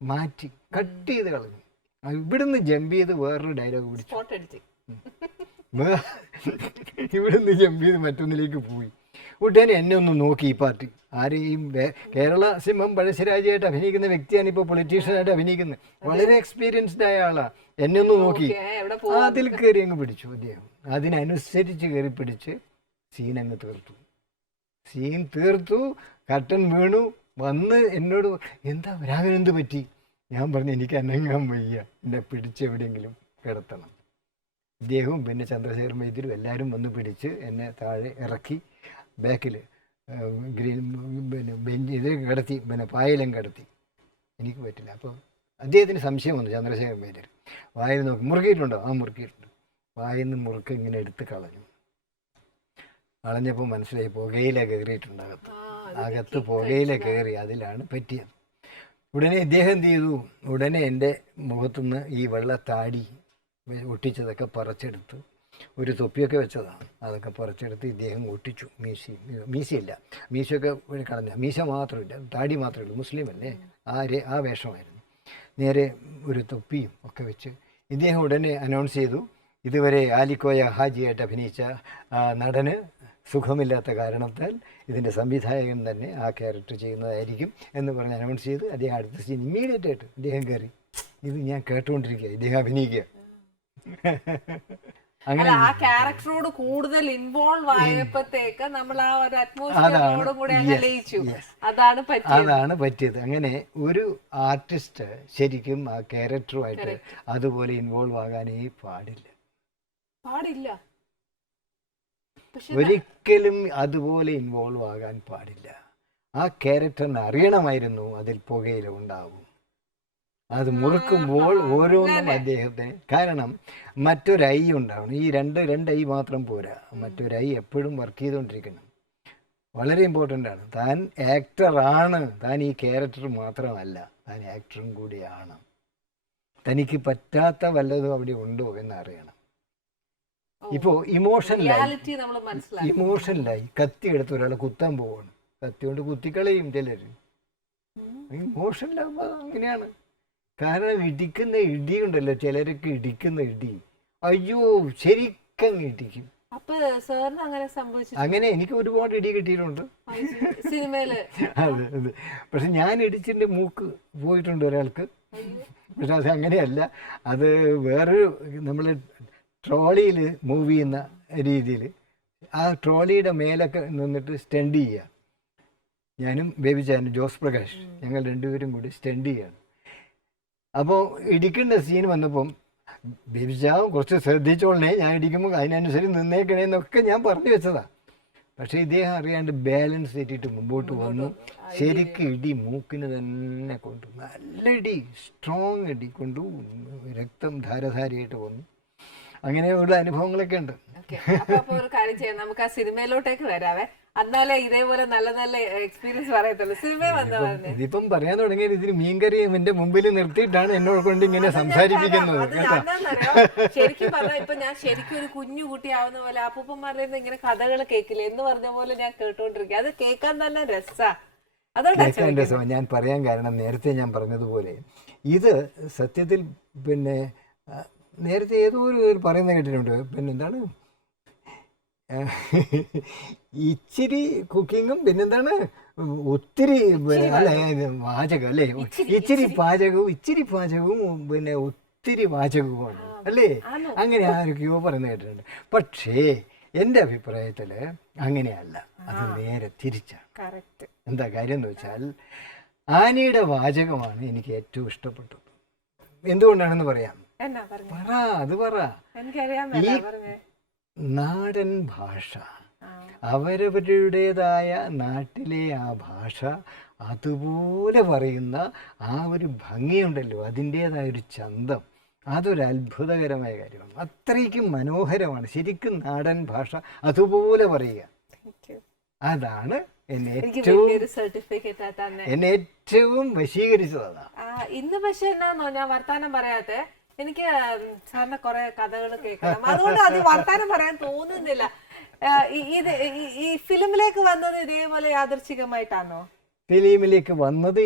മാറ്റി കട്ട് ചെയ്ത് കളഞ്ഞു. ഇവിടുന്ന് ജമ്പ് ചെയ്ത് വേറൊരു ഡയലോഗ് പിടിച്ചു, ഇവിടുന്ന് ജമ്പ് ചെയ്ത് മറ്റൊന്നിലേക്ക് പോയി. ഉടനെ എന്നെ ഒന്ന് നോക്കി ഈ പാർട്ടി, ആരെയും കേരള സിംഹം പഴശ്ശിരാജയായിട്ട് അഭിനയിക്കുന്ന വ്യക്തിയാണ് ഇപ്പോൾ പൊളിറ്റീഷ്യനായിട്ട് അഭിനയിക്കുന്നത്, വളരെ എക്സ്പീരിയൻസ്ഡ് ആയ ആളാണ്. എന്നെ ഒന്ന് നോക്കി അതിൽ കയറി അങ്ങ് പിടിച്ചു അദ്ദേഹം. അതിനനുസരിച്ച് കയറി പിടിച്ച് സീൻ അങ്ങ് തീർത്തു. കർട്ടൻ വീണു. വന്ന് എന്നോട് എന്താ രാഘവൻ എന്ത് പറ്റി? ഞാൻ പറഞ്ഞു എനിക്ക് അനങ്ങാൻ വയ്യ, എന്നെ പിടിച്ച് എവിടെയെങ്കിലും കിടത്തണം. ഇദ്ദേഹവും പിന്നെ ചന്ദ്രശേഖർ വൈദ്യരും എല്ലാവരും വന്ന് പിടിച്ച് എന്നെ താഴെ ഇറക്കി ബാക്കിൽ ഗ്രീൻ പിന്നെ ബെഞ്ച് ഇത് കിടത്തി, പിന്നെ പായലും കിടത്തി. എനിക്ക് പറ്റില്ല. അപ്പോൾ അദ്ദേഹത്തിന് സംശയം വന്നു. ചന്ദ്രശേഖർ വൈദ്യർ വായിൽ നോക്കി, മുറുക്കിയിട്ടുണ്ടോ? ആ മുറുക്കിയിട്ടുണ്ട്. വായിൽ നിന്ന് മുറുക്ക് ഇങ്ങനെ എടുത്ത് കളഞ്ഞു. കളഞ്ഞപ്പോൾ മനസ്സിലായി പുകയില കയറിയിട്ടുണ്ട് അകത്ത് പുകയില കയറി, അതിലാണ് പറ്റിയത്. ഉടനെ ഇദ്ദേഹം എന്ത് ചെയ്തു, ഉടനെ എൻ്റെ മുഖത്തുനിന്ന് ഈ വെള്ളത്താടി ഒട്ടിച്ചതൊക്കെ പറിച്ചെടുത്ത്, ഒരു തൊപ്പിയൊക്കെ വെച്ചതാണ്, അതൊക്കെ പറിച്ചെടുത്ത് ഇദ്ദേഹം ഒട്ടിച്ചു. മീശയില്ല, മീശയൊക്കെ കളഞ്ഞ, മീശ മാത്രമില്ല, താടി മാത്രമേ ഉള്ളൂ, മുസ്ലിം അല്ലേ, ആ വേഷമായിരുന്നു. നേരെ ഒരു തൊപ്പിയും ഒക്കെ വെച്ച് ഇദ്ദേഹം ഉടനെ അനൗൺസ് ചെയ്തു, ഇതുവരെ ആലിക്കോയ ഹാജിയായിട്ട് അഭിനയിച്ച നടന് സുഖമില്ലാത്ത കാരണത്താൽ ഇതിൻ്റെ സംവിധായകൻ തന്നെ ആ ക്യാരക്ടർ ചെയ്യുന്നതായിരിക്കും എന്ന് പറഞ്ഞ് അനൗൺസ് ചെയ്ത് അദ്ദേഹം അടുത്ത സീൻ ഇമ്മീഡിയറ്റ് ആയിട്ട് ഇദ്ദേഹം കയറി. ഇത് ഞാൻ കേട്ടുകൊണ്ടിരിക്കുക, ഇദ്ദേഹം അഭിനയിക്കുക. അങ്ങനെ ആ ക്യാരക്ടറോട് കൂടുതൽ ഇൻവോൾവ് ആയപ്പോഴത്തേക്ക് നമ്മൾ ആ ഒരു അറ്റ്മോസ്ഫിയറോടും കൂടെ ലയിച്ചു. അതാണ് പറ്റിയത്. അങ്ങനെ ഒരു ആർട്ടിസ്റ്റ് ശരിക്കും ആ ക്യാരക്ടറുമായിട്ട് അതുപോലെ ഇൻവോൾവ് ആകാനേ പാടില്ല. ഒരിക്കലും അതുപോലെ ഇൻവോൾവ് ആകാൻ പാടില്ല. ആ ക്യാരക്ടറിന് അറിയണമായിരുന്നു അതിൽ പുകയില ഉണ്ടാവും. അത് മുറുക്കുമ്പോൾ ഓരോന്നും അദ്ദേഹത്തിന്, കാരണം മറ്റൊരു ഐ ഉണ്ടാവണം. ഈ രണ്ട് ഐ മാത്രം പോരാ, മറ്റൊരു ഐ എപ്പോഴും വർക്ക് ചെയ്തുകൊണ്ടിരിക്കണം. വളരെ ഇമ്പോർട്ടൻ്റ് ആണ്. താൻ ആക്ടറാണ്, താൻ ഈ ക്യാരക്ടർ മാത്രമല്ല, താൻ ആക്ടറും കൂടിയാണ്. തനിക്ക് പറ്റാത്ത വല്ലതും അവിടെ ഉണ്ടോ എന്നറിയണം. ഇപ്പോൾ ഇമോഷനിലായി കത്തി എടുത്ത് ഒരാളെ കുത്താൻ പോവാണ്, കത്തി കൊണ്ട് കുത്തിക്കളയും ചിലർ. ഇമോഷനിലാകുമ്പോൾ അങ്ങനെയാണ്. കാരണം ഇടിക്കുന്ന ഇടിയുണ്ടല്ലോ, ചിലരൊക്കെ ഇടിക്കുന്ന ഇടി, അയ്യോ ശരിക്കും ഇടിക്കും. അങ്ങനെ എനിക്ക് ഒരുപാട് ഇടി കിട്ടിയിട്ടുണ്ട് സിനിമയില്. അതെ അതെ. പക്ഷെ ഞാൻ ഇടിച്ചിന്റെ മൂക്ക് പോയിട്ടുണ്ട് ഒരാൾക്ക്. പക്ഷെ അത് അങ്ങനെയല്ല, അത് വേറൊരു നമ്മൾ ട്രോളിയിൽ മൂവ് ചെയ്യുന്ന രീതിയിൽ ആ ട്രോളിയുടെ മേലൊക്കെ നിന്നിട്ട് സ്റ്റണ്ട് ചെയ്യുക. ഞാനും ബേബിച്ചാനും ജോസ് പ്രകാശ് ഞങ്ങൾ രണ്ടുപേരും കൂടി സ്റ്റണ്ട് ചെയ്യാണ്. അപ്പോൾ ഇടിക്കേണ്ട സീൻ വന്നപ്പം ബേബിച്ചാവും കുറച്ച് ശ്രദ്ധിച്ചോളണേ, ഞാൻ ഇടിക്കുമ്പോൾ അതിനനുസരിച്ച് നിന്നേക്കണേന്നൊക്കെ ഞാൻ പറഞ്ഞു വെച്ചതാണ്. പക്ഷേ ഇദ്ദേഹം അറിയാണ്ട് ബാലൻസ് തെറ്റിയിട്ട് മുമ്പോട്ട് വന്നു. ശരിക്കും ഇടി മൂക്കിന് തന്നെ കൊണ്ടു, നല്ല ഇടി, സ്ട്രോങ് ഇടി കൊണ്ടു, രക്തം ധാരധാരയായിട്ട് വന്നു. അങ്ങനെയുള്ള അനുഭവങ്ങളൊക്കെ ഉണ്ട്. ഒരു കാര്യം ചെയ്യാം, നമുക്ക് ആ സിനിമയിലോട്ടേക്ക് വരാവേ. എന്നാലേ ഇതേപോലെ നല്ല നല്ല എക്സ്പീരിയൻസ് പറയത്തുള്ളൂ. സിനിമ ഇതിപ്പം പറയാൻ തുടങ്ങിയത് ഇതിന് മീൻകറി എന്റെ മുമ്പിൽ നിർത്തിയിട്ടാണ് എന്നോട് കൊണ്ട് ഇങ്ങനെ സംസാരിപ്പിക്കുന്നത്. ശരിക്കും പറഞ്ഞാൽ ഇപ്പൊ ഞാൻ ശരിക്കും ഒരു കുഞ്ഞു കുട്ടിയാവുന്ന പോലെ അപ്പൂപ്പന്മാരുടെ ഇങ്ങനെ കഥകൾ കേൾക്കില്ല എന്ന് പറഞ്ഞ പോലെ ഞാൻ കേട്ടോണ്ടിരിക്കുക. അത് കേൾക്കാൻ തന്നെ രസമാണ്. ഞാൻ പറയാൻ കാരണം നേരത്തെ ഞാൻ പറഞ്ഞതുപോലെ ഇത് സത്യത്തിൽ പിന്നെ നേരത്തെ ഏതോ ഒരു പറയുന്ന കേട്ടിട്ടുണ്ട്, പിന്നെന്താണ് ഇച്ചിരി കുക്കിങ്ങും പിന്നെന്താണ് ഒത്തിരി അല്ല വാചകം അല്ലേ, ഇച്ചിരി പാചകവും പിന്നെ ഒത്തിരി വാചകവുമാണ് അല്ലേ, അങ്ങനെ ആരൊക്കെയോ പറയുന്ന കേട്ടിട്ടുണ്ട്. പക്ഷേ എൻ്റെ അഭിപ്രായത്തിൽ അങ്ങനെയല്ല, അത് നേരെ തിരിച്ചാണ്. എന്താ കാര്യം എന്ന് വെച്ചാൽ ആനിയുടെ വാചകമാണ് എനിക്ക് ഏറ്റവും ഇഷ്ടപ്പെട്ടത്. എന്തുകൊണ്ടാണെന്ന് പറയാം. ഈ നാടൻ ഭാഷ, അവരവരുടേതായ നാട്ടിലെ ആ ഭാഷ അതുപോലെ പറയുന്ന ആ ഒരു ഭംഗിയുണ്ടല്ലോ, അതിൻ്റേതായ ഒരു ചന്തം, അതൊരു അത്ഭുതകരമായ കാര്യമാണ്. അത്രയ്ക്കും മനോഹരമാണ് ശരിക്കും നാടൻ ഭാഷ അതുപോലെ പറയുക. അതാണ് എന്നെ ഏറ്റവും വശീകരിച്ചത്. ഇന്ന് പക്ഷെ എന്നാന്നോ ഞാൻ വർത്താനം പറയാത്തെ, എനിക്ക് സാറിന് കുറെ കഥകൾ കേൾക്കണം, അതുകൊണ്ട് അത് വർത്താനം പറയാൻ തോന്നുന്നില്ല. ഇത് ഈ ഫിലിമിലേക്ക് വന്നത് ഇതേപോലെ യാദൃച്ഛികമായിട്ടാണോ? ഫിലിമിലേക്ക് വന്നത്,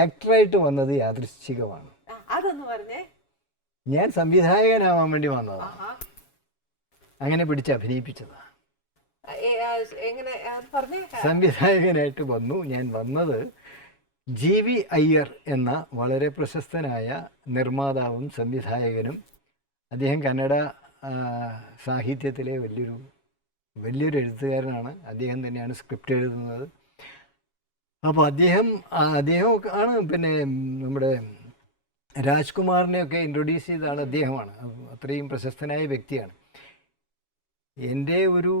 ആക്ടറായിട്ട് വന്നത് യാദൃച്ഛികമാണ്. അതൊന്ന് പറഞ്ഞേ. ഞാൻ സംവിധായകനാവാൻ വേണ്ടി വന്നതാണ്, അങ്ങനെ പിടിച്ച് അഭിനയിപ്പിച്ചതാണ്. സംവിധായകനായിട്ട് വന്നു. ഞാൻ വന്നത് GB അയ്യർ എന്ന വളരെ പ്രശസ്തനായ നിർമ്മാതാവും സംവിധായകനും, അദ്ദേഹം കന്നഡ സാഹിത്യത്തിലെ വലിയൊരു എഴുത്തുകാരനാണ്. അദ്ദേഹം തന്നെയാണ് സ്ക്രിപ്റ്റ് എഴുതുന്നത്. അപ്പോൾ അദ്ദേഹം ആണ് പിന്നെ നമ്മുടെ രാജ്കുമാറിനെയൊക്കെ ഇൻട്രൊഡ്യൂസ് ചെയ്ത അദ്ദേഹമാണ്. അത്രയും പ്രശസ്തനായ വ്യക്തിയാണ്. എൻ്റെ ഒരു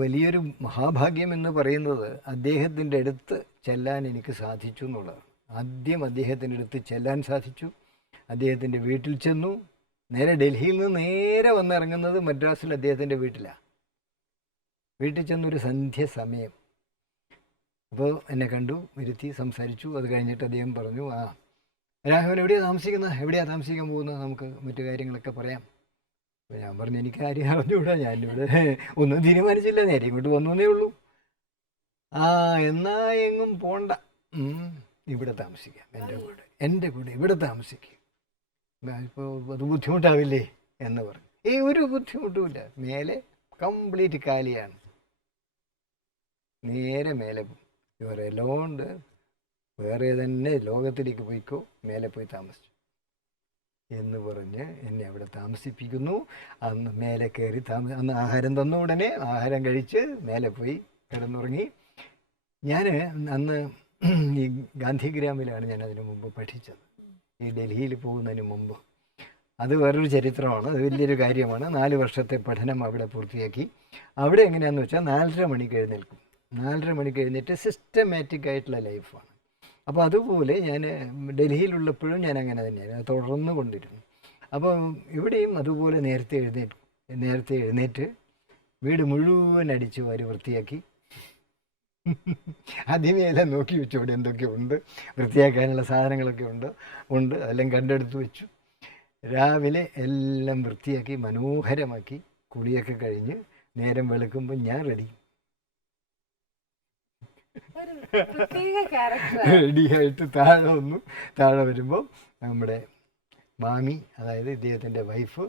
വലിയൊരു മഹാഭാഗ്യം എന്ന് പറയുന്നത് അദ്ദേഹത്തിൻ്റെ അടുത്ത് ചെല്ലാൻ എനിക്ക് സാധിച്ചു എന്നുള്ളതാണ്. ആദ്യം അദ്ദേഹത്തിൻ്റെ അടുത്ത് ചെല്ലാൻ സാധിച്ചു. അദ്ദേഹത്തിൻ്റെ വീട്ടിൽ ചെന്നു. നേരെ ഡൽഹിയിൽ നിന്ന് നേരെ വന്നിറങ്ങുന്നത് മദ്രാസിൽ അദ്ദേഹത്തിൻ്റെ വീട്ടിലാണ്. വീട്ടിൽ ചെന്നൊരു സന്ധ്യ സമയം. അപ്പോൾ എന്നെ കണ്ടു, ഇരുത്തി, സംസാരിച്ചു. അത് കഴിഞ്ഞിട്ട് അദ്ദേഹം പറഞ്ഞു, രാഘവൻ എവിടെയാണ് താമസിക്കാൻ പോകുന്നത്, നമുക്ക് മറ്റു കാര്യങ്ങളൊക്കെ പറയാം. അപ്പോൾ ഞാൻ പറഞ്ഞു, എനിക്ക് ആരെയും അറിഞ്ഞുകൂടാ, ഞാനിവിടെ ഒന്നും തീരുമാനിച്ചില്ല, നേരെ ഇങ്ങോട്ട് വന്നേ ഉള്ളൂ. എന്നാ എങ്ങും പോണ്ട, ഇവിടെ താമസിക്കാം, എൻ്റെ കൂടെ ഇവിടെ താമസിക്കും. ഇപ്പോൾ അത് ബുദ്ധിമുട്ടാവില്ലേ എന്ന് പറഞ്ഞു. ഒരു ബുദ്ധിമുട്ടുമില്ല, മേലെ കംപ്ലീറ്റ് കാലിയാണ്, നേരെ മേലെ വേറെ ലോണ്ട് വേറെ തന്നെ ലോകത്തിലേക്ക് പോയിക്കോ, മേലെ പോയി താമസിച്ചു എന്ന് പറഞ്ഞ് എന്നെ അവിടെ താമസിപ്പിക്കുന്നു. അന്ന് മേലെ കയറി അന്ന് ആഹാരം തന്ന ഉടനെ ആഹാരം കഴിച്ച് മേലെ പോയി കിടന്നുറങ്ങി. ഞാൻ അന്ന് ഈ ഗാന്ധിഗ്രാമിലാണ് ഞാൻ അതിനു മുമ്പ് പഠിച്ചത്, ഈ ഡൽഹിയിൽ പോകുന്നതിന് മുമ്പ്. അത് വേറൊരു ചരിത്രമാണ്, അത് വലിയൊരു കാര്യമാണ്. 4 വർഷത്തെ പഠനം അവിടെ പൂർത്തിയാക്കി. അവിടെ എങ്ങനെയാണെന്ന് വെച്ചാൽ 4:30 മണിക്ക് എഴുന്നേൽക്കും. 4:30 മണിക്ക് എഴുന്നേറ്റ് സിസ്റ്റമാറ്റിക് ആയിട്ടുള്ള ലൈഫാണ്. അപ്പോൾ അതുപോലെ ഞാൻ ഡൽഹിയിലുള്ളപ്പോഴും ഞാൻ അങ്ങനെ തന്നെയാണ്, തുടർന്നു കൊണ്ടിരുന്നു. അപ്പോൾ ഇവിടെയും അതുപോലെ നേരത്തെ എഴുന്നേറ്റ് വീട് മുഴുവൻ അടിച്ച് വാരി വൃത്തിയാക്കി. ആദ്യമേല്ലാം നോക്കി വെച്ചു, അവിടെ എന്തൊക്കെ ഉണ്ട്, വൃത്തിയാക്കാനുള്ള സാധനങ്ങളൊക്കെ ഉണ്ട്, അതെല്ലാം കണ്ടെടുത്ത് വെച്ചു. രാവിലെ എല്ലാം വൃത്തിയാക്കി മനോഹരമാക്കി കുളിയൊക്കെ കഴിഞ്ഞ് നേരം വെളുക്കുമ്പോൾ ഞാൻ റെഡിയായിട്ട് താഴെ വരുമ്പോൾ നമ്മുടെ മാമി, അതായത് ഇദ്ദേഹത്തിൻ്റെ വൈഫ്,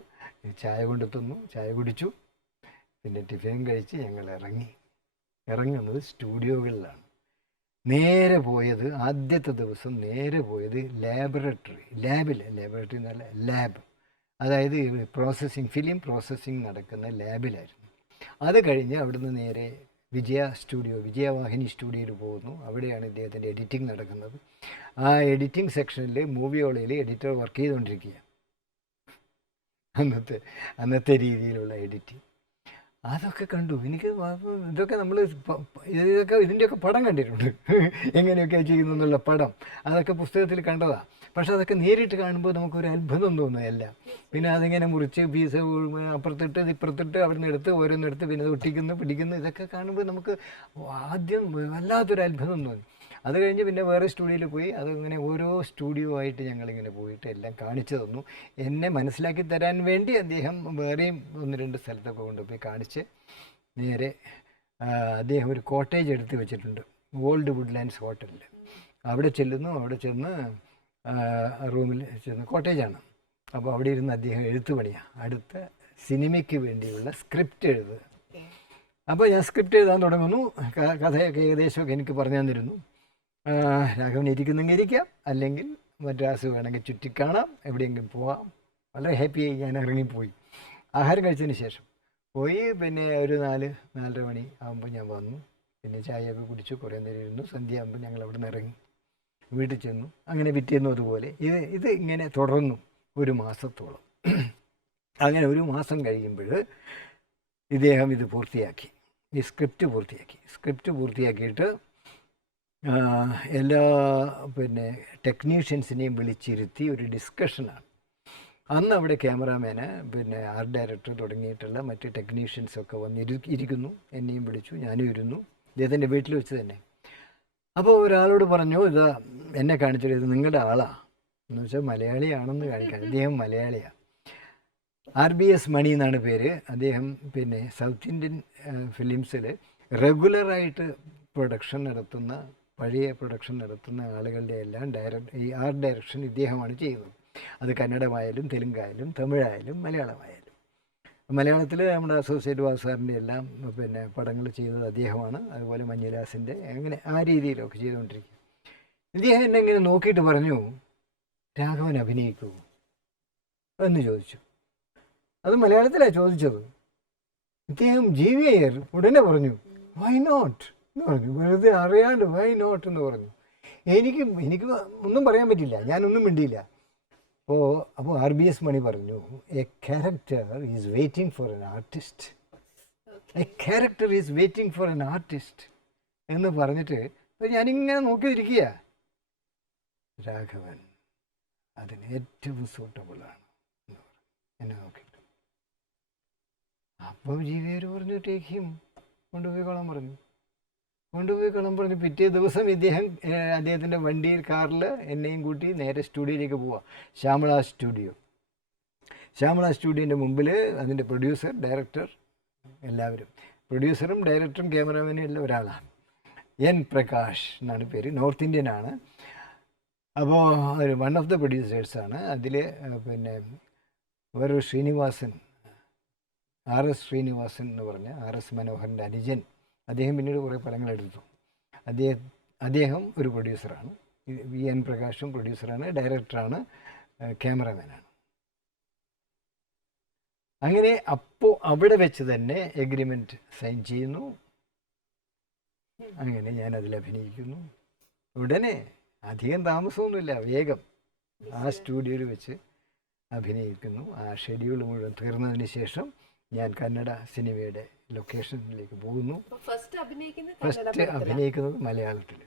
ചായ കൊണ്ടെത്തുന്നു. ചായ കുടിച്ചു, പിന്നെ ടിഫിനും കഴിച്ച് ഞങ്ങൾ ഇറങ്ങുന്നത് സ്റ്റുഡിയോകളിലാണ്. നേരെ പോയത് ആദ്യത്തെ ദിവസം നേരെ പോയത് ലാബിൽ എന്നല്ല ലാബ്, അതായത് ഫിലിം പ്രോസസ്സിങ് നടക്കുന്ന ലാബിലായിരുന്നു. അത് കഴിഞ്ഞ് അവിടുന്ന് നേരെ വിജയവാഹിനി സ്റ്റുഡിയോയിൽ പോകുന്നു. അവിടെയാണ് ഇദ്ദേഹത്തിൻ്റെ എഡിറ്റിംഗ് നടക്കുന്നത്. ആ എഡിറ്റിംഗ് സെക്ഷനിൽ മൂവിയോളയിൽ എഡിറ്റർ വർക്ക് ചെയ്തുകൊണ്ടിരിക്കുക. അന്നത്തെ രീതിയിലുള്ള എഡിറ്റിംഗ് അതൊക്കെ കണ്ടു. എനിക്ക് ഇതൊക്കെ ഇതിൻ്റെയൊക്കെ പടം കണ്ടിട്ടുണ്ട്, എങ്ങനെയൊക്കെ ചെയ്യുന്നു എന്നുള്ള പടം, അതൊക്കെ പുസ്തകത്തിൽ കണ്ടതാണ്. പക്ഷെ അതൊക്കെ നേരിട്ട് കാണുമ്പോൾ നമുക്കൊരു അത്ഭുതം തോന്നുകയല്ല. പിന്നെ അതിങ്ങനെ മുറിച്ച് പീസ് അപ്പുറത്തിട്ട് ഇപ്പുറത്തിട്ട് അവിടെ നിന്ന് എടുത്ത് ഓരോന്നെടുത്ത് പിന്നെ അത് ഒട്ടിക്കുന്നു പിടിക്കുന്നു, ഇതൊക്കെ കാണുമ്പോൾ നമുക്ക് ആദ്യം വല്ലാത്തൊരു അത്ഭുതം തോന്നി. അത് കഴിഞ്ഞ് പിന്നെ വേറെ സ്റ്റുഡിയോയിൽ പോയി, അതിങ്ങനെ ഓരോ സ്റ്റുഡിയോ ആയിട്ട് ഞങ്ങളിങ്ങനെ പോയിട്ട് എല്ലാം കാണിച്ചു തന്നു. എന്നെ മനസ്സിലാക്കി തരാൻ വേണ്ടി അദ്ദേഹം വേറെയും 1-2 സ്ഥലത്തൊക്കെ കൊണ്ടുപോയി കാണിച്ച് നേരെ അദ്ദേഹം ഒരു കോട്ടേജ് എടുത്ത് വെച്ചിട്ടുണ്ട് ഓൾഡ് വുഡ്ലാൻഡ്സ് ഹോട്ടലിൽ. അവിടെ ചെല്ലുന്നു. അവിടെ ചെന്ന് റൂമിൽ ചെന്ന്, കോട്ടേജാണ്, അപ്പോൾ അവിടെ ഇരുന്ന് അദ്ദേഹം എഴുത്ത് പണിയാണ്, അടുത്ത സിനിമയ്ക്ക് വേണ്ടിയുള്ള സ്ക്രിപ്റ്റ് എഴുതുക. അപ്പോൾ ഞാൻ സ്ക്രിപ്റ്റ് എഴുതാൻ തുടങ്ങുന്നു. കഥയൊക്കെ ഏകദേശമൊക്കെ എനിക്ക് പറഞ്ഞു തന്നിരുന്നു. രാഘവൻ ഇരിക്കുന്നെങ്കിൽ ഇരിക്കാം, അല്ലെങ്കിൽ മദ്രാസ് വേണമെങ്കിൽ ചുറ്റിക്കാണാം, എവിടെയെങ്കിലും പോവാം. വളരെ ഹാപ്പിയായി ഞാൻ ഇറങ്ങിപ്പോയി. ആഹാരം കഴിച്ചതിന് ശേഷം പോയി. പിന്നെ ഒരു 4-4:30 മണി ആകുമ്പോൾ ഞാൻ വന്നു. പിന്നെ ചായയൊക്കെ കുടിച്ചു, കുറേ നേരം ഇരുന്നു. സന്ധ്യ ആകുമ്പോൾ ഞങ്ങൾ അവിടെ നിന്ന് ഇറങ്ങി വീട്ടിൽ ചെന്നു. അങ്ങനെ പിറ്റേന്നും അതുപോലെ ഇത് ഇങ്ങനെ തുടർന്നു 1 മാസത്തോളം. അങ്ങനെ 1 മാസം കഴിയുമ്പോൾ ഇദ്ദേഹം ഇത് പൂർത്തിയാക്കി, ഈ സ്ക്രിപ്റ്റ് പൂർത്തിയാക്കിയിട്ട് എല്ലാ ടെക്നീഷ്യൻസിനെയും വിളിച്ചിരുത്തി ഒരു ഡിസ്കഷനാണ്. അന്ന് അവിടെ ക്യാമറാമാന്, ആർട്ട് ഡയറക്ടർ തുടങ്ങിയിട്ടുള്ള മറ്റ് ടെക്നീഷ്യൻസൊക്കെ ഇരിക്കുന്നു. എന്നെയും വിളിച്ചു, ഞാനും ഇരുന്നു, ഇദ്ദേഹത്തിൻ്റെ വീട്ടിൽ വെച്ച് തന്നെ. അപ്പോൾ ഒരാളോട് പറഞ്ഞു, എന്നെ കാണിച്ചിട്ട് ഇത് നിങ്ങളുടെ ആളാ എന്ന് വെച്ചാൽ മലയാളിയാണെന്ന് കാണിക്കാൻ. അദ്ദേഹം മലയാളിയാണ്, RBS മണി എന്നാണ് പേര്. അദ്ദേഹം സൗത്ത് ഇന്ത്യൻ ഫിലിംസിൽ റെഗുലറായിട്ട് പഴയ പ്രൊഡക്ഷൻ നടത്തുന്ന ആളുകളുടെ എല്ലാം ഈ ആർട്ട് ഡയറക്ഷൻ ഇദ്ദേഹമാണ് ചെയ്യുന്നത്. അത് കന്നഡമായാലും തെലുങ്കായാലും തമിഴായാലും മലയാളമായാലും. മലയാളത്തിൽ നമ്മുടെ അസോസിയേറ്റ് വാസാറിൻ്റെ എല്ലാം പടങ്ങൾ ചെയ്യുന്നത് അദ്ദേഹമാണ്. അതുപോലെ മഞ്ഞുലാസിൻ്റെ, അങ്ങനെ ആ രീതിയിലൊക്കെ ചെയ്തുകൊണ്ടിരിക്കുക. ഇദ്ദേഹം എന്നെ ഇങ്ങനെ നോക്കിയിട്ട് പറഞ്ഞു, രാഘവൻ അഭിനയിക്കൂ എന്ന് ചോദിച്ചു. അത് മലയാളത്തിലാണ് ചോദിച്ചത്. ഇദ്ദേഹം GVR ഉടനെ പറഞ്ഞു വൈ നോട്ട് എന്ന് പറഞ്ഞു. വെറുതെ അറിയാണ്ട് വൈ നോട്ട് എന്ന് പറഞ്ഞു. എനിക്ക് ഒന്നും പറയാൻ പറ്റില്ല, ഞാനൊന്നും മിണ്ടിയില്ല. അപ്പോൾ RBS മണി പറഞ്ഞു, A character is waiting for an artist, A character is waiting for an artist എന്ന് പറഞ്ഞിട്ട് ഞാനിങ്ങനെ നോക്കിയിരിക്കുക. രാഘവൻ അതിന് ഏറ്റവും സൂട്ടബിളാണ് എന്ന് പറഞ്ഞു എന്നെ നോക്കിയിട്ട്. അപ്പോൾ GVR പറഞ്ഞു ടേക്ക് ഹിം, കൊണ്ടുപോയിക്കോളാൻ പറഞ്ഞു. പിറ്റേ ദിവസം അദ്ദേഹത്തിൻ്റെ വണ്ടിയിൽ കാറിൽ എന്നെയും കൂട്ടി നേരെ സ്റ്റുഡിയോയിലേക്ക് പോവാം. ശ്യാമള സ്റ്റുഡിയോൻ്റെ മുമ്പിൽ അതിൻ്റെ പ്രൊഡ്യൂസർ, ഡയറക്ടർ എല്ലാവരും, പ്രൊഡ്യൂസറും ഡയറക്ടറും ക്യാമറാമാനും എല്ലാം ഒരാളാണ്. N പ്രകാശ് എന്നാണ് പേര്, നോർത്ത് ഇന്ത്യൻ ആണ്. അപ്പോൾ ഒരു വൺ ഓഫ് ദ പ്രൊഡ്യൂസേഴ്സാണ്. അതിൽ പിന്നെ വേറൊരു ശ്രീനിവാസൻ, RS ശ്രീനിവാസൻ എന്ന് പറഞ്ഞ RS മനോഹറിൻ്റെ അനുജൻ, അദ്ദേഹം പിന്നീട് കുറേ പടങ്ങളെടുത്തു. അദ്ദേഹം ഒരു പ്രൊഡ്യൂസറാണ്. N പ്രകാശും പ്രൊഡ്യൂസറാണ്, ഡയറക്ടറാണ്, ക്യാമറാമാനാണ്. അങ്ങനെ അപ്പോൾ അവിടെ വെച്ച് തന്നെ എഗ്രിമെൻറ്റ് സൈൻ ചെയ്യുന്നു. അങ്ങനെ ഞാൻ അതിൽ അഭിനയിക്കുന്നു. ഉടനെ അധികം താമസമൊന്നുമില്ല, വേഗം ആ സ്റ്റുഡിയോയിൽ വെച്ച് അഭിനയിക്കുന്നു. ആ ഷെഡ്യൂൾ മുഴുവൻ തീർന്നതിന് ശേഷം ഞാൻ കന്നഡ സിനിമയുടെ ലൊക്കേഷനിലേക്ക് പോകുന്നു. ഫസ്റ്റ് അഭിനയിക്കുന്നത് മലയാളത്തിൽ.